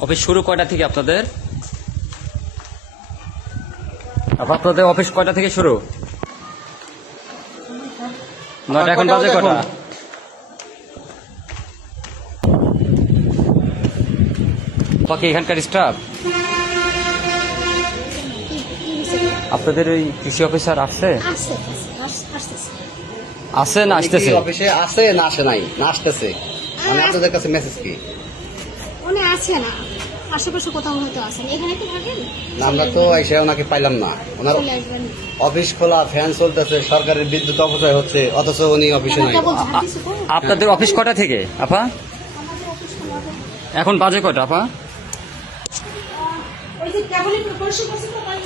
Office শুরু কয়টা থেকে আপনাদের? আপনাদের অফিস কয়টা থেকে শুরু? 9টা। এখন বাজে কয়টা? বাকি এখানকার স্টাফ আপনাদের ওই কৃষি অফিসার আসছে আছে না আসতেছে? অফিসে আছে না আসে নাই না আসতেছে, মানে আপনাদের কাছে মেসেজ কি? উনি আছে না, আশেপাশে কোথাও হয়তো আছেন, এখানে কি থাকেন? না, আমরা তো এসে ওনাকে পাইলাম না। ওনার চলে আসবেন। অফিস খোলা, ফ্যান চলতেছে, সরকারের বিদ্যুৎ অপচয় হচ্ছে, অথচ উনি অফিসে নাই। কেবল ঝাড় দিছে তো? আপনাদের অফিস কয়টা থেকে আপা? আমাদের অফিস খোলা থাকে। এখন বাজে কয়টা আপা? ওই যে কেবলই প্রিপারেশন করছে তো, তাই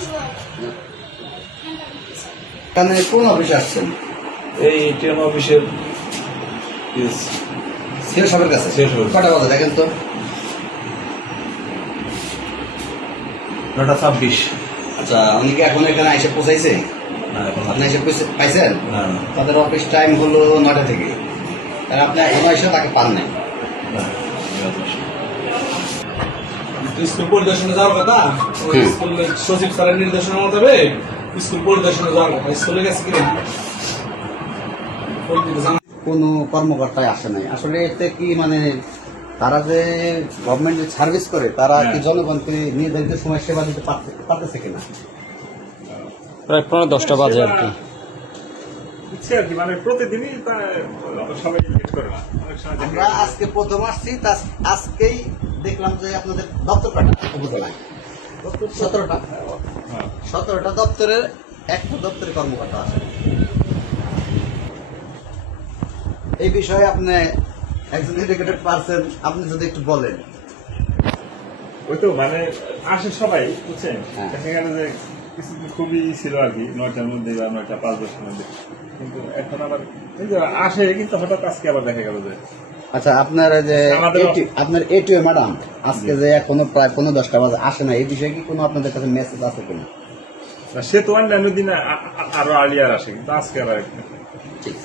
এখানে কোন অফিসে আসছেন? এই টিএম অফিসের সিও সাহেবের কাছে। সিও সাহেবের। কটা বাজে দেখেন তো? 9:26। আচ্ছা, উনি কি এখন এখানে এসে পৌঁছাইছে? না, এখন আপনি এসে পাইছেন? না, না, তাদের অফিস টাইম হলো 9টা থেকে, তাহলে আপনি এখনো এসে তাকে পান নাই। না। স্কুল পরিদর্শনে যাওয়ার কথা, ওই স্কুল সচিব স্যারের নির্দেশনা মোতাবেক স্কুল পরিদর্শনে যাওয়ার কথা। স্কুলে গেছে কি কোনো কর্মকর্তায় আসে নাই। আসলে এতে কি মানে তারা যে গভর্নমেন্ট সার্ভিস করে, তারা কি জনগণকে নির্ধারিত সময় সেবা দিতে পারতেছে কিনা? প্রায় 10টা বাজে আর কি। ইচ্ছে আর কি, মানে প্রতিদিনই সবাই লেট করে না, অনেক সময় আমরা আজকে প্রথম আসছি, আজকেই দেখলাম যে আপনাদের দপ্তর কয়টা উপজেলায়? 17টা। 17টা দপ্তরের একটা দপ্তরে কর্মকর্তা আছে। এই বিষয়ে আপনি একজন এডুকেটেড পারসন, আপনি যদি একটু বলেন। ওই তো মানে আসে সবাই, বুঝছেন? হ্যাঁ। সেখানে যে কিছু খুবই ছিল আর কি, 9টার মধ্যে বা 9:05-10 মধ্যে, কিন্তু এখন আবার এই যে আসে, কিন্তু হঠাৎ আজকে আবার দেখা গেল যে আচ্ছা, আপনার যে আমাদের- আপনার এটিও ম্যাডাম আজকে যে এখনো প্রায় 10:15 বাজে আসে না, এই বিষয়ে কি কোনো আপনাদের কাছে মেসেজ আছে কিনা? সে তো অন্যান্য দিন আরো আর্লিয়ার আসে, কিন্তু আজকে আবার ঠিক।